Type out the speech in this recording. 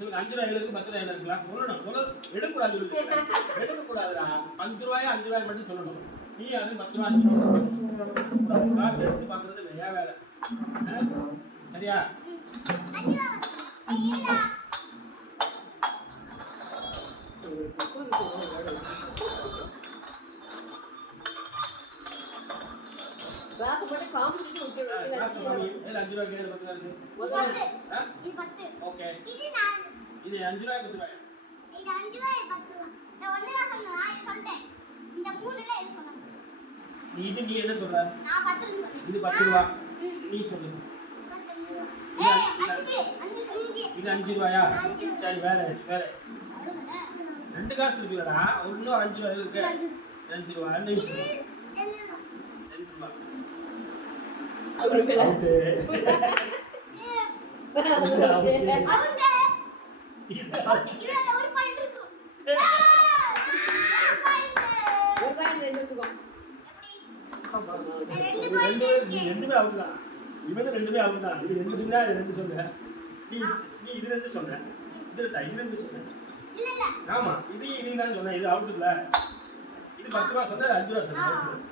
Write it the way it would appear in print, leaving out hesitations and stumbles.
சொல்லுங்க 5 ரூபாய் இருக்கு 10 ரூபாய் இருக்கலாம் சொல்லணும் எடுக்கக்கூடாது எடுக்கக்கூடாதுடா 5 ரூபாய் மட்டும் சொல்லணும் நீ அது 10 ரூபாய் 5 ரூபாய் காசு எடுத்து பார்க்கறது இல்லையா வேலை சரியா கிளாஸ் போட்டு காமிச்சிட்டு விட்டுடுங்க கிளாஸ் காமி இல்ல 5 ரூபாய் கேர் 10 ரூபாய் இது 10 ஓகே இது 5 ரூபாய் 10 ரூபாய் இது 5 ரூபாய் 10 ரூபாய் நான் ஒண்ணா சொன்னேன் நான் சொல்லிட்டேன் இந்த மூணுல எது சொன்னேன் நீ என்ன சொல்ற நான் 10 ன்னு சொன்னேன் இது 10 ரூபாய் நீ சொல்லு ஏய் 5 இது 5 ரூபாயா சரி வேற ரெண்டு காசு இருக்குலடா இன்னும் 5 ரூபாய் இருக்கு 5 ரூபாய் நீ சொல்லு 2 ரூபாய் அவருக்கு அவுட் இதுல ஒரு பாயிண்ட் இருக்கு ஒரு பாயிண்ட் ரெண்டுத்துக்கும் ரெண்டுமே அவுட் தான் இவன் ரெண்டுமே அவுட் தான் இது ரெண்டுமே ரெண்டு சொன்ன நீ இது ரெண்டு சொன்ன இது ரெண்டு சொன்ன இல்ல ஆமா இது நீ தான் சொன்ன இது அவுட் இல்ல இது 10 ரூபாய் சொன்ன 5 ரூபாய் சொன்ன